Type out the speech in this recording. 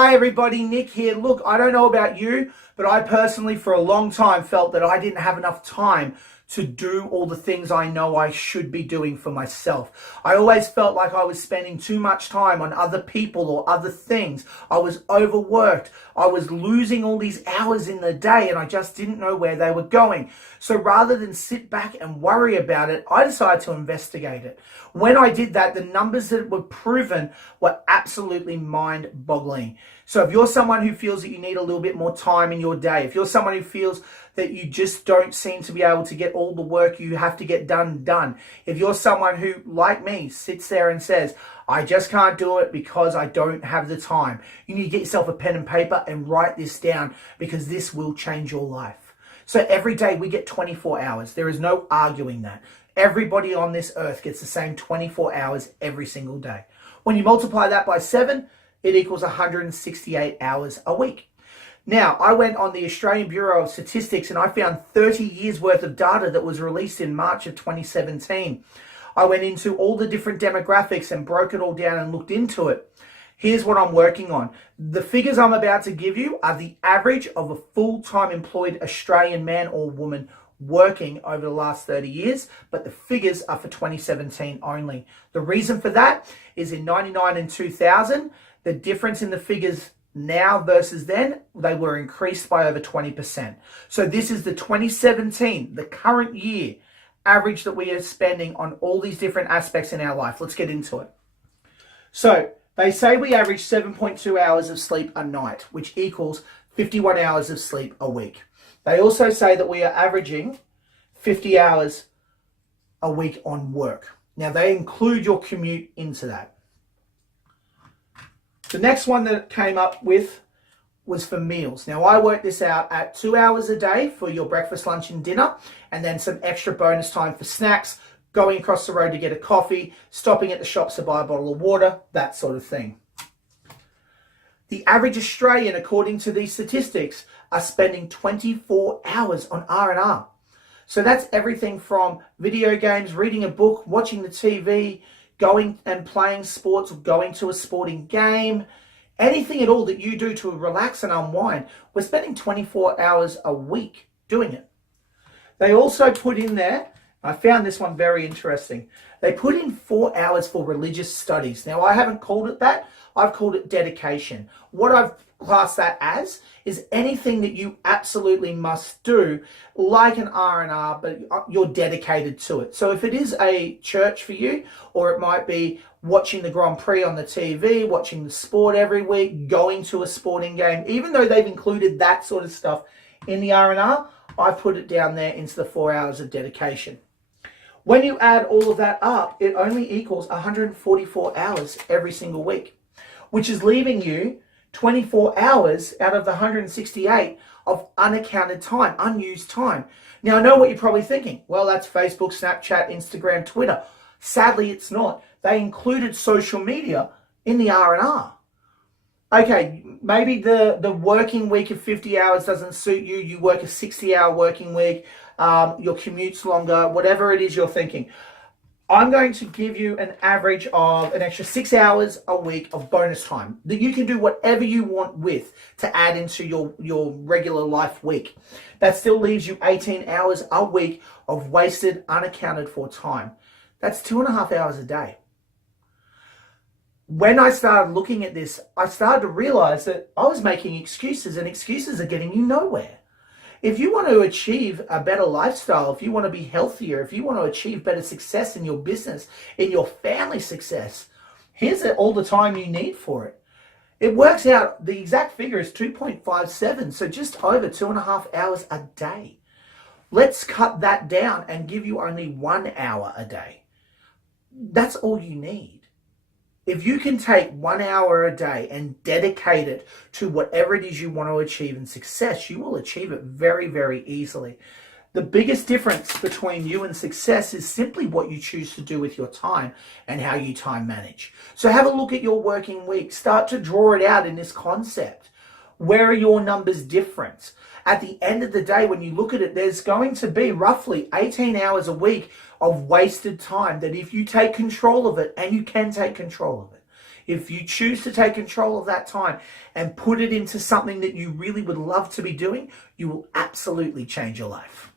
Hi everybody, Nick here. Look, I don't know about you, but I personally for a long time felt that I didn't have enough time to do all the things I know I should be doing for myself. I always felt like I was spending too much time on other people or other things. I was overworked. I was losing all these hours in the day and I just didn't know where they were going. So rather than sit back and worry about it, I decided to investigate it. When I did that, the numbers that were proven were absolutely mind-boggling. So if you're someone who feels that you need a little bit more time in your day, if you're someone who feels that you just don't seem to be able to get all the work you have to get done, if you're someone who, like me, sits there and says, I just can't do it because I don't have the time, you need to get yourself a pen and paper and write this down because this will change your life. So every day we get 24 hours. There is no arguing that. Everybody on this earth gets the same 24 hours every single day. When you multiply that by 7, it equals 168 hours a week. Now, I went on the Australian Bureau of Statistics and I found 30 years worth of data that was released in March of 2017. I went into all the different demographics and broke it all down and looked into it. Here's what I'm working on. The figures I'm about to give you are the average of a full-time employed Australian man or woman working over the last 30 years, but the figures are for 2017 only. The reason for that is in 99 and 2000, the difference in the figures now versus then, they were increased by over 20%. So this is the 2017, the current year average that we are spending on all these different aspects in our life. Let's get into it. So they say we average 7.2 hours of sleep a night, which equals 51 hours of sleep a week. They also say that we are averaging 50 hours a week on work. Now they include your commute into that. The next one that came up with was for meals. Now I worked this out at 2 hours a day for your breakfast, lunch and dinner, and then some extra bonus time for snacks, going across the road to get a coffee, stopping at the shops to buy a bottle of water, that sort of thing. The average Australian, according to these statistics, are spending 24 hours on R&R. So that's everything from video games, reading a book, watching the TV, going and playing sports, going to a sporting game, anything at all that you do to relax and unwind. We're spending 24 hours a week doing it. They also put in there, I found this one very interesting, they put in 4 hours for religious studies. Now I haven't called it that, I've called it dedication. What I've classed that as is anything that you absolutely must do, like an R&R, but you're dedicated to it. So if it is a church for you, or it might be watching the Grand Prix on the TV, watching the sport every week, going to a sporting game, even though they've included that sort of stuff in the R&R, I've put it down there into the 4 hours of dedication. When you add all of that up, it only equals 144 hours every single week, which is leaving you 24 hours out of the 168 of unaccounted time, unused time. Now, I know what you're probably thinking. Well, that's Facebook, Snapchat, Instagram, Twitter. Sadly, it's not. They included social media in the R&R. Okay, maybe the working week of 50 hours doesn't suit you. You work a 60-hour working week. Your commute's longer, whatever it is you're thinking. I'm going to give you an average of an extra 6 hours a week of bonus time that you can do whatever you want with to add into your regular life week. That still leaves you 18 hours a week of wasted, unaccounted for time. That's 2.5 hours a day. When I started looking at this, I started to realize that I was making excuses, and excuses are getting you nowhere. If you want to achieve a better lifestyle, if you want to be healthier, if you want to achieve better success in your business, in your family success, here's all the time you need for it. It works out, the exact figure is 2.57, so just over 2.5 hours a day. Let's cut that down and give you only 1 hour a day. That's all you need. If you can take 1 hour a day and dedicate it to whatever it is you want to achieve in success, you will achieve it very, very easily. The biggest difference between you and success is simply what you choose to do with your time and how you time manage. So have a look at your working week. Start to draw it out in this concept. Where are your numbers different? At the end of the day, when you look at it, there's going to be roughly 18 hours a week of wasted time that if you take control of it, and you can take control of it, If you choose to take control of that time and put it into something that you really would love to be doing, you will absolutely change your life.